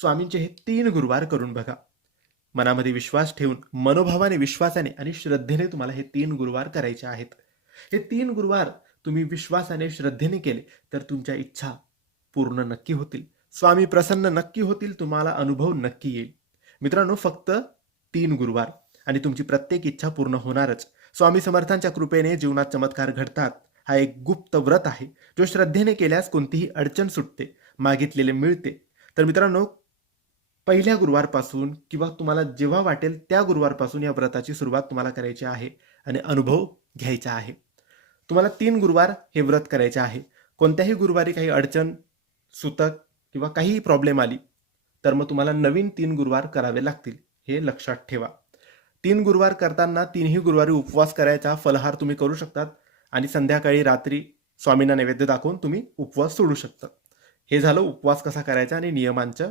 स्वामींचे हे 3 गुरुवार करून बघा. मनामध्ये विश्वास ठेवून, मनोभावाने, विश्वासाने आणि श्रद्धेने तुम्हाला हे 3 गुरुवार करायचे आहेत. हे 3 गुरुवार तुम्ही विश्वासाने, श्रद्धेने केले तर तुमच्या इच्छा पूर्ण नक्की होतील. स्वामी प्रसन्न नक्की होतील, तुम्हाला अनुभव नक्की येईल. मित्रांनो, फक्त 3 गुरुवार आणि तुमची प्रत्येक इच्छा पूर्ण होणारच. स्वामी समर्थांच्या कृपेने जीवनात चमत्कार घडतात. हा एक गुप्त व्रत आहे, जो श्रद्धेने केल्यास कोणतीही अडचण सुटते, मागितलेले मिळते. तर मित्रांनो, पहिल्या गुरुवारपासून किंवा तुम्हाला जेव्हा वाटेल त्या गुरुवारपासून या व्रताची सुरुवात तुम्हाला करायची आहे आणि अनुभव घ्यायचा आहे. तुम्हाला 3 गुरुवार हे व्रत करायचे आहे. कोणत्याही गुरुवारी काही अडचण, सुतक किंवा काहीही प्रॉब्लेम आली तर मग तुम्हाला नवीन 3 गुरुवार करावे लागतील, हे लक्षात ठेवा. 3 गुरुवार करताना 3ही गुरुवारी उपवास करायचा, फलाहार तुम्ही करू शकतात आणि संध्याकाळी रात्री स्वामींना नैवेद्य दाखवून तुम्ही उपवास सोडू शकता. हे झालं उपवास कसा करायचा आणि नियमांचं